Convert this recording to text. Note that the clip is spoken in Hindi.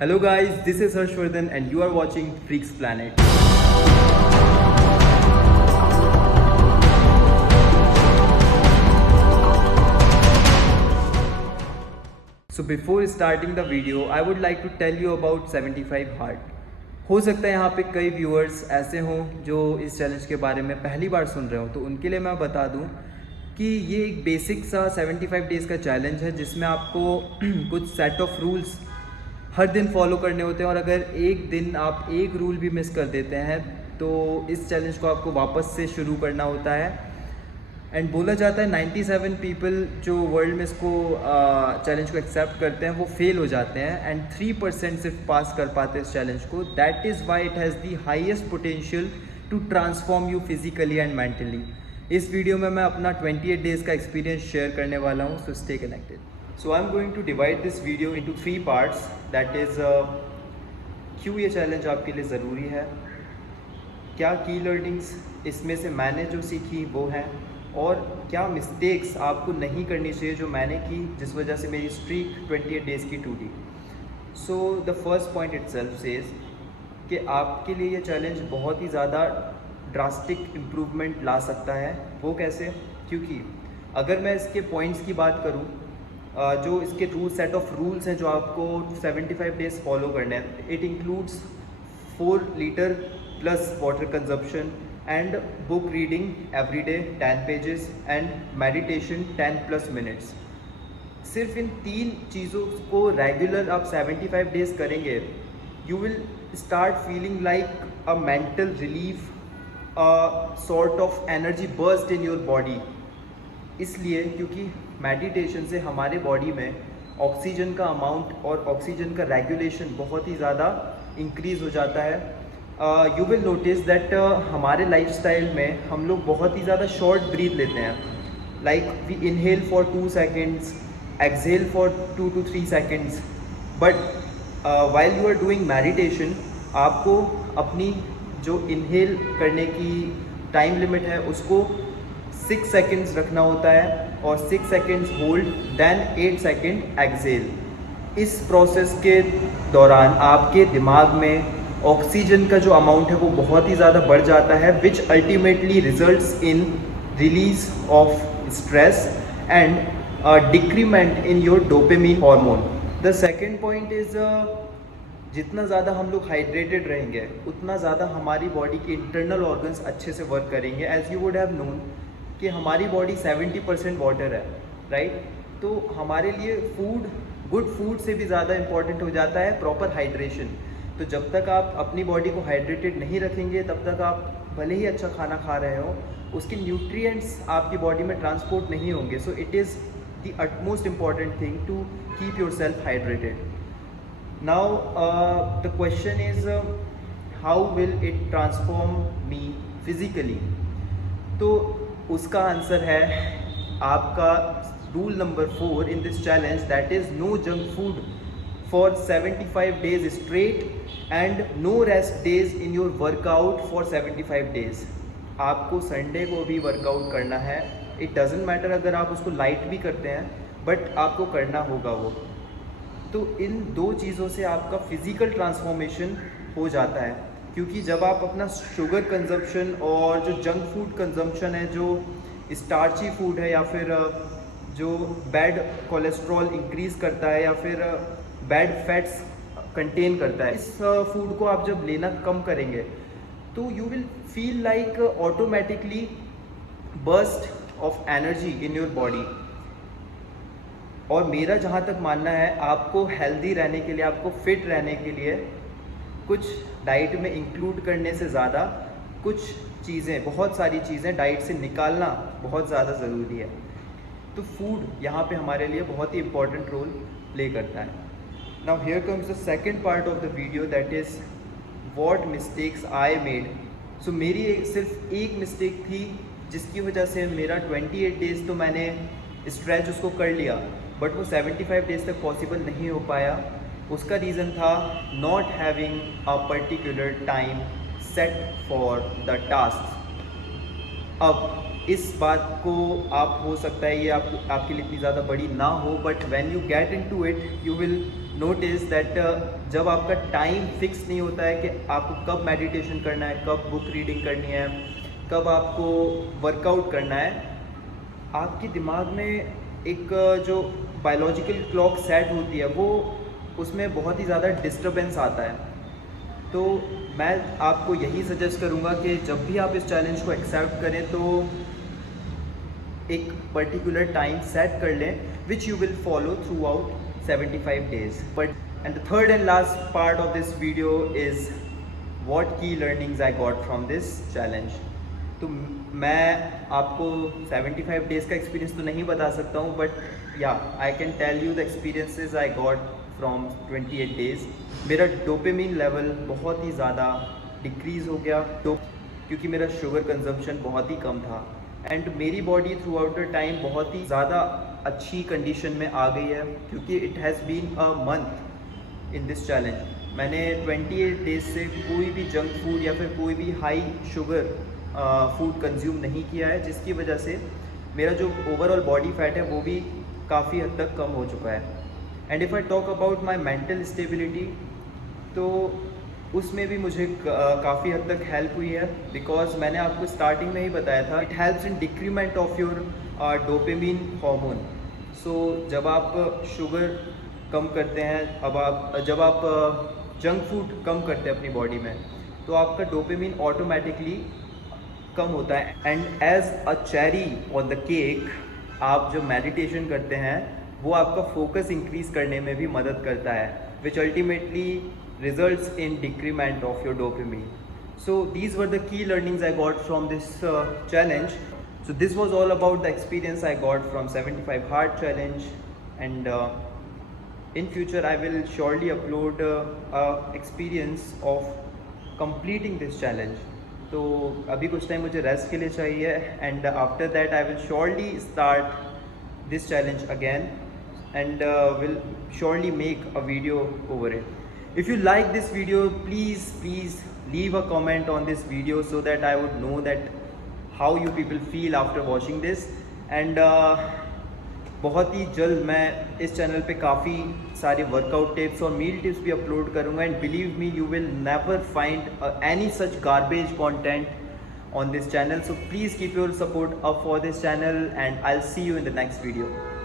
Hello guys, this is Harshvardhan and you are watching Freaks Planet. So before starting the video, I would like to tell you about 75 Hard. हो सकता है यहाँ पे कई व्यूअर्स ऐसे हों जो इस चैलेंज के बारे में पहली बार सुन रहे हो, तो उनके लिए मैं बता दूं कि ये एक बेसिक सा 75 डेज़ का चैलेंज है जिसमें आपको कुछ सेट ऑफ रूल्स हर दिन फॉलो करने होते हैं। और अगर एक दिन आप एक रूल भी मिस कर देते हैं तो इस चैलेंज को आपको वापस से शुरू करना होता है। एंड बोला जाता है 97 पीपल जो वर्ल्ड में इसको चैलेंज को एक्सेप्ट करते हैं वो फेल हो जाते हैं एंड 3% सिर्फ पास कर पाते हैं इस चैलेंज को। That is why it has the highest potential to transform you physically and mentally. इस वीडियो में मैं अपना 28 डेज़ का एक्सपीरियंस शेयर करने वाला हूँ, so stay connected. So I'm going to divide this video into 3 parts. That is क्यों ये चैलेंज आपके लिए ज़रूरी है, क्या की लर्निंग्स इसमें से मैंने जो सीखी वो हैं, और क्या मिस्टेक्स आपको नहीं करनी चाहिए जो मैंने की जिस वजह से मेरी स्ट्रीक 28 डेज़ की टूटी। So the first point itself says कि आपके लिए ये चैलेंज बहुत ही ज़्यादा ड्रास्टिक इम्प्रूवमेंट ला सकता है। वो कैसे? क्योंकि अगर मैं इसके पॉइंट्स की बात करूँ, जो इसके सेट ऑफ रूल्स हैं जो आपको 75 डेज़ फॉलो करने हैं, it includes 4 litre plus water consumption and book reading every day 10 pages and meditation 10+ minutes. सिर्फ इन 3 चीज़ों को रेगुलर आप 75 डेज़ करेंगे, you will start feeling like a mental relief, sort of energy burst in your body. इसलिए क्योंकि मेडिटेशन से हमारे बॉडी में ऑक्सीजन का अमाउंट और ऑक्सीजन का रेगुलेशन बहुत ही ज़्यादा इंक्रीज़ हो जाता है। यू विल नोटिस दैट हमारे लाइफस्टाइल में हम लोग बहुत ही ज़्यादा शॉर्ट ब्रीथ लेते हैं, like we inhale for 2 seconds, exhale for 2 to 3 seconds, but while you are doing meditation आपको अपनी जो इनहेल करने की टाइम लिमिट है उसको 6 seconds रखना होता है और 6 seconds hold, then 8 second exhale. इस प्रोसेस के दौरान आपके दिमाग में ऑक्सीजन का जो अमाउंट है वो बहुत ही ज़्यादा बढ़ जाता है, which ultimately results in release of stress and decrement in your dopamine hormone. The second point is जितना ज़्यादा हम लोग हाइड्रेटेड रहेंगे उतना ज़्यादा हमारी बॉडी के इंटरनल ऑर्गन्स अच्छे से वर्क करेंगे। As you would have known कि हमारी बॉडी 70% वाटर है, राइट? तो हमारे लिए गुड फूड से भी ज़्यादा इम्पॉर्टेंट हो जाता है प्रॉपर हाइड्रेशन। तो जब तक आप अपनी बॉडी को हाइड्रेटेड नहीं रखेंगे तब तक आप भले ही अच्छा खाना खा रहे हो, उसके न्यूट्रिएंट्स आपकी बॉडी में ट्रांसपोर्ट नहीं होंगे। So it is the utmost important thing to keep your self hydrated. Now the question is how will it transform me physically? तो उसका आंसर है आपका rule number 4 in this challenge, that is no junk food for 75 days straight and no rest days in your workout for 75 days. आपको संडे को भी वर्कआउट करना है, इट डजेंट मैटर अगर आप उसको लाइट भी करते हैं, बट आपको करना होगा वो। तो इन 2 चीज़ों से आपका फिज़िकल ट्रांसफॉर्मेशन हो जाता है, क्योंकि जब आप अपना शुगर कंजप्शन और जो जंक फूड कंजप्शन है, जो स्टार्ची फूड है या फिर जो बैड कोलेस्ट्रॉल इंक्रीज़ करता है या फिर बैड फैट्स कंटेन करता है, इस फूड को आप जब लेना कम करेंगे तो you will feel like automatically burst of energy in your body. और मेरा जहाँ तक मानना है, आपको हेल्दी रहने के लिए, आपको फिट रहने के लिए कुछ डाइट में इंक्लूड करने से ज़्यादा कुछ चीज़ें, बहुत सारी चीज़ें डाइट से निकालना बहुत ज़्यादा ज़रूरी है। तो फूड यहाँ पे हमारे लिए बहुत ही इम्पॉर्टेंट रोल प्ले करता है। Now here comes the second part of the video, that is what mistakes I made. So मेरी सिर्फ एक मिस्टेक थी जिसकी वजह से मेरा 28 डेज़ तो मैंने स्ट्रेच उसको कर लिया, बट वो 75 डेज़ तक पॉसिबल नहीं हो पाया। उसका रीज़न था not having a particular time set for the task. अब इस बात को आप, हो सकता है ये आपके लिए इतनी ज़्यादा बड़ी ना हो, but when you get into it you will notice that जब आपका टाइम फिक्स नहीं होता है कि आपको कब मेडिटेशन करना है, कब बुक रीडिंग करनी है, कब आपको वर्कआउट करना है, आपके दिमाग में एक जो बायोलॉजिकल क्लॉक सेट होती है वो उसमें बहुत ही ज़्यादा डिस्टरबेंस आता है। तो मैं आपको यही सजेस्ट करूँगा कि जब भी आप इस चैलेंज को एक्सेप्ट करें तो एक पर्टिकुलर टाइम सेट कर लें which you will follow through out 75 days. But and the third and last part of this video is what key learnings I got from this challenge. तो मैं आपको 75 days का एक्सपीरियंस तो नहीं बता सकता हूँ, but yeah I can tell you the experiences I got from 28 days. मेरा डोपामिन लेवल बहुत ही ज़्यादा डिक्रीज़ हो गया क्योंकि मेरा शुगर कंजम्पशन बहुत ही कम था एंड मेरी body through out the time बहुत ही ज़्यादा अच्छी कंडीशन में आ गई है क्योंकि it has been a month in this challenge. मैंने 28 days से कोई भी जंक फूड या फिर कोई भी हाई शुगर फूड कंज्यूम नहीं किया है, जिसकी वजह से मेरा जो ओवरऑल बॉडी फैट है वो भी काफ़ी हद तक कम हो चुका है। And if I talk about my mental stability तो उसमें भी मुझे काफ़ी हद तक हेल्प हुई है बिकॉज मैंने आपको स्टार्टिंग में ही बताया था it helps in decrement of your dopamine hormone. So जब आप शुगर कम करते हैं, जब आप जंक फूड कम करते हैं अपनी बॉडी में, तो आपका डोपामिन ऑटोमेटिकली कम होता है and as a cherry on the cake आप जो मेडिटेशन करते हैं वो आपका फोकस इंक्रीज करने में भी मदद करता है which ultimately results in decrement of your dopamine. So these were the key learnings I got from this challenge. So this was all about the experience I got from 75 hard challenge, and in future I will surely upload a experience of completing this challenge. तो अभी कुछ टाइम मुझे रेस्ट के लिए चाहिए and after that I will surely start this challenge again and will surely make a video over it. If you like this video, please leave a comment on this video so that I would know that how you people feel after watching this. And बहुत ही जल्द मैं इस चैनल पे काफ़ी सारे वर्कआउट टिप्स और मील टिप्स भी अपलोड करूँगा and believe me you will never find any such garbage content on this channel. So please keep your support up for this channel and I'll see you in the next video.